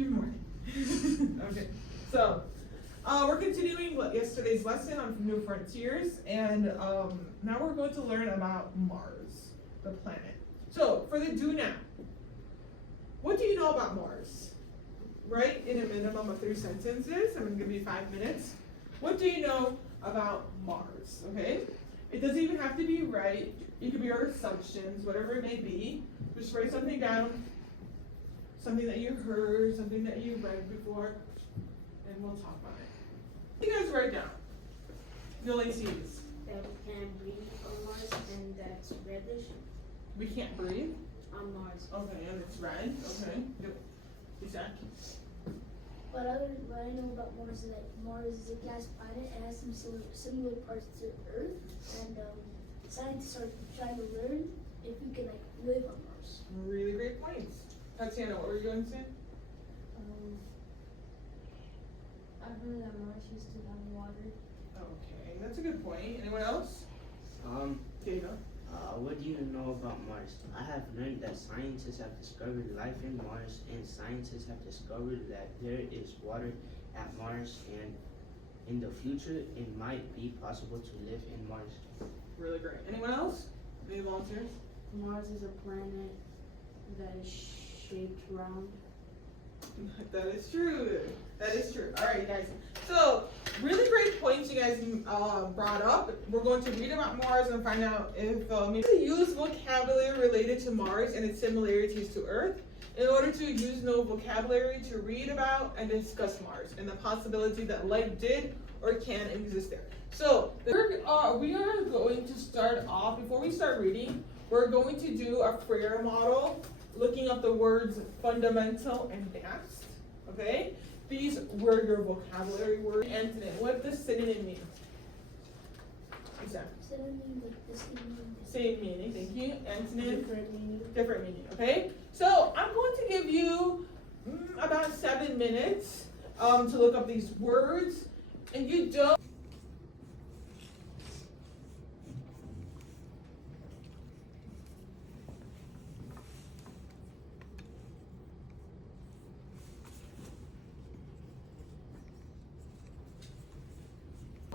Good morning. Okay, so we're continuing yesterday's lesson on New Frontiers, and now we're going to learn about Mars, the planet. So for the do now, what do you know about Mars? Write in a minimum of 3 sentences. I'm going to give you 5 minutes. What do you know about Mars? Okay, it doesn't even have to be right. It could be our assumptions, whatever it may be. Just write something down. Something that you heard, something that you read before, and we'll talk about it. You guys write down. Ulysses. That we can breathe on Mars and that's reddish We can't breathe. on Mars. Okay, and it's red. Okay. Exactly. What I know about Mars is that Mars is a gas planet and has some similar parts to Earth, and scientists are trying to learn if we can live on Mars. Really great points. Tatiana, what were you going to say? I've heard that Mars used to have water. Okay, that's a good point. Anyone else? Data. What do you know about Mars? I have learned that scientists have discovered life in Mars, and scientists have discovered that there is water at Mars, and in the future, it might be possible to live in Mars. Really great. Anyone else? Any volunteers? Mars is a planet that is shaped round. That is true. That is true. All right, guys. So, really great points you guys brought up. We're going to read about Mars and find out if maybe use vocabulary related to Mars and its similarities to Earth in order to use no vocabulary to read about and discuss Mars and the possibility that life did or can exist there. So, we are going to start off, before we start reading, we're going to do a prayer model, looking up the words fundamental and vast, okay? These were your vocabulary words. Antonym, what does synonym mean? Exactly. Synonym with the same meaning. Same meaning, thank you. Antonym, Different meaning. different meaning, okay? So I'm going to give you about 7 minutes to look up these words, and you don't.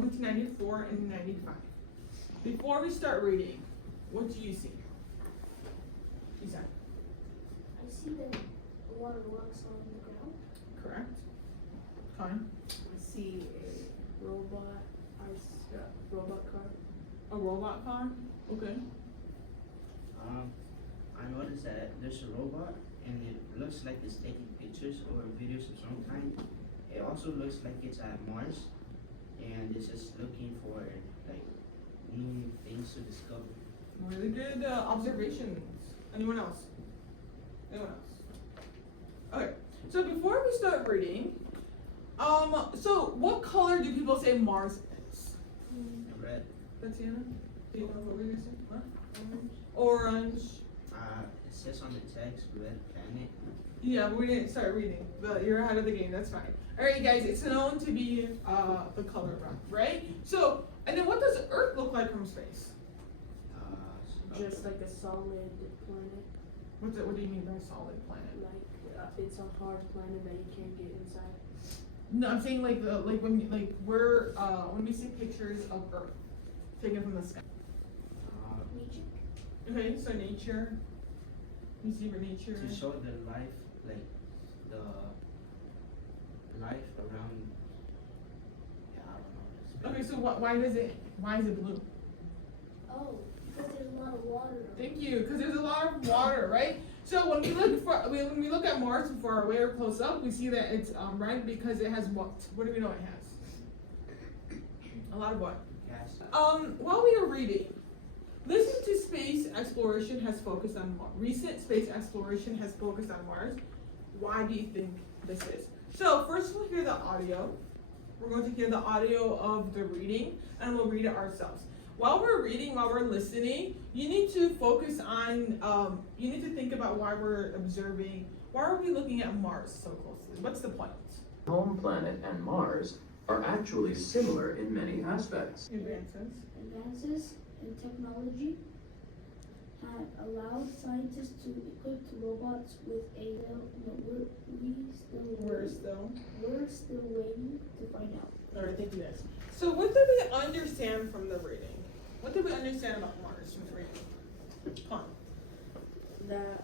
To 94 and 95. Before we start reading, what do you see? Isaac, I see that a lot of rocks on the ground. correct? Con? I see a robot. Robot car. A robot car? Okay. I noticed that there's a robot, and it looks like it's taking pictures or videos of some kind. It also looks like it's at Mars, and it's just looking for new things to discover. Really good observations. Anyone else? Anyone else? Okay. So before we start reading, so what color do people say Mars is? Red. Tatiana? Do you know what we're gonna say? Huh? Orange. It says on the text, red planet. Yeah, but we didn't start reading. But you're ahead of the game. That's fine. All right, guys. It's known to be the color red, right? So, and then what does Earth look like from space? Just like a solid planet. What do you mean by solid planet? Like it's a hard planet that you can't get inside. No, I'm saying when we see pictures of Earth taken from the sky. Nature. Okay, so nature. You see where nature To is. show the life, the life around. Yeah, I don't know. Okay, so why is it blue? Oh, because there's a lot of water. Thank you, because there's a lot of water, right? So when we look at Mars from far away or close up, we see that it's red because it has what? What do we know it has? A lot of what? Gas. While we are reading, listen to space exploration has focused on Mars. Recent space exploration has focused on Mars. Why do you think this is? So first we'll hear the audio. We're going to hear the audio of the reading, and we'll read it ourselves. While we're reading, while we're listening, you need to focus on, you need to think about why we're observing, why are we looking at Mars so closely? What's the point? Home planet and Mars are actually similar in many aspects. Advances in technology allowed scientists to equip robots with we still So, We're still waiting to find out. alright, thank you guys. So what did we understand from the reading? What did we understand about Mars from the reading? Come on. That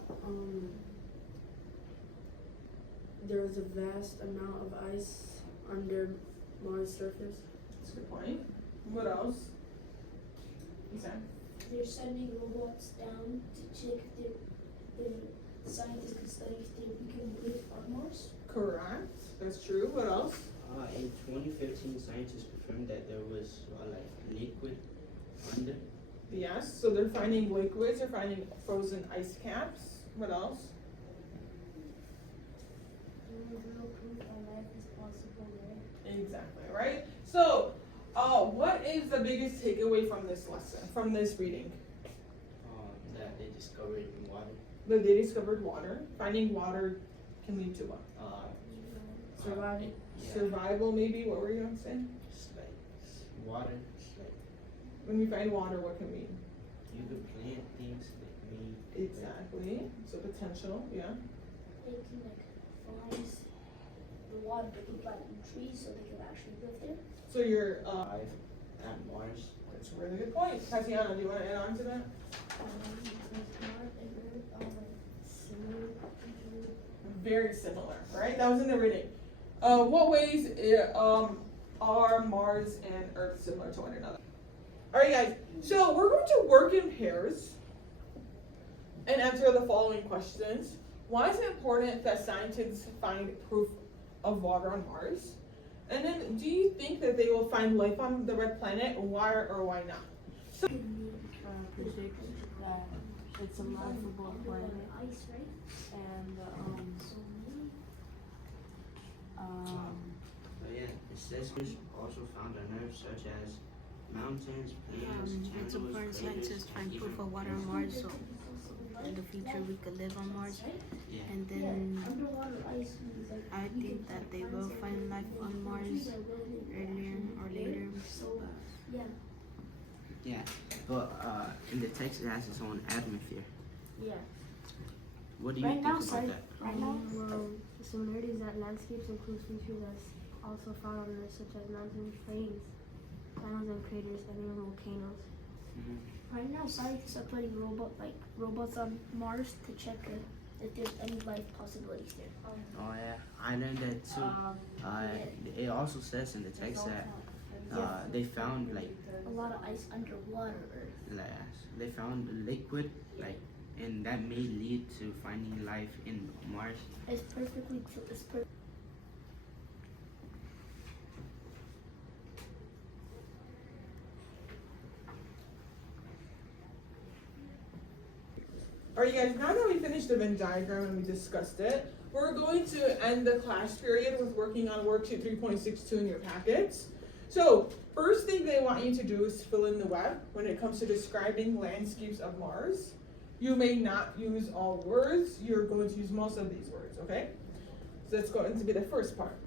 there was a vast amount of ice under Mars' surface. That's a good point. What else? You said? They're sending robots down to check if the scientists can study if we can live on Mars. Correct. That's true. What else? In 2015, scientists confirmed that there was like liquid under. Yes. So they're finding liquids. They're finding frozen ice caps. What else? There was no proof that life is possible there. Exactly. Right. So, what is the biggest takeaway from this lesson? From this reading? That they discovered water. That they discovered water. Finding water can lead to what? Surviving. Yeah. Survival, maybe. What were you gonna say? It's like water. Like When we find water, what can we? you could plant things like me. Exactly. So potential. Yeah. They can like find the water, they can plant trees so they can actually live there. So you're. Life at Mars. That's a really good point. Tatiana, do you want to add on to that? Mars and Earth are like similar to Earth. Very similar, right? That was in the reading. What ways are Mars and Earth similar to one another? All right, guys. So we're going to work in pairs and answer the following questions. Why is it important that scientists find proof of water on Mars? And then, do you think that they will find life on the red planet? Why or why not? Predict that it's a livable planet Ice, right? and So many. But yeah, it says fish also found on Earth, such as mountains, plains, It's channels, important craters, scientists find and proof even of water on Mars, so in the future we could live on Mars. Yeah. And Yeah, then underwater ice means like I we think can that they find will something find life that on the Mars trees are really earlier or actually later. So yeah. Yeah, but in the text it has its own atmosphere. yeah. What do you Right think now, about sorry. that? Right now, well, the similarities that landscapes include features that's also found on Earth, such as mountains, plains, islands, and craters, and even volcanoes. Right now, scientists are putting robots on Mars to check if there's any life possibilities there. Oh yeah, I learned that too. It also says in the text that they found like A lot of ice underwater Earth. they found liquid like, and that may lead to finding life in Mars. It's perfectly. It's perfect. Alright, guys, now that we finished the Venn diagram and we discussed it, we're going to end the class period with working on worksheet 3.62 in your packets. So, first thing they want you to do is fill in the web when it comes to describing landscapes of Mars. You may not use all words, you're going to use most of these words, okay? So that's going to be the first part.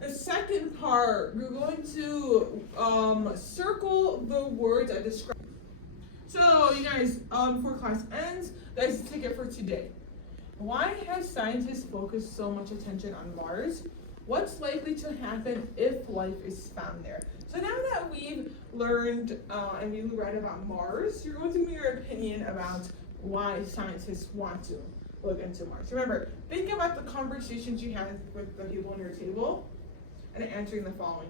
The second part, you're going to circle the words that describe. So, you guys, before class ends, that's the ticket for today. Why have scientists focused so much attention on Mars? What's likely to happen if life is found there? So now that we've learned and we read about Mars, you're going to give me your opinion about why scientists want to look into Mars. Remember, think about the conversations you had with the people on your table and answering the following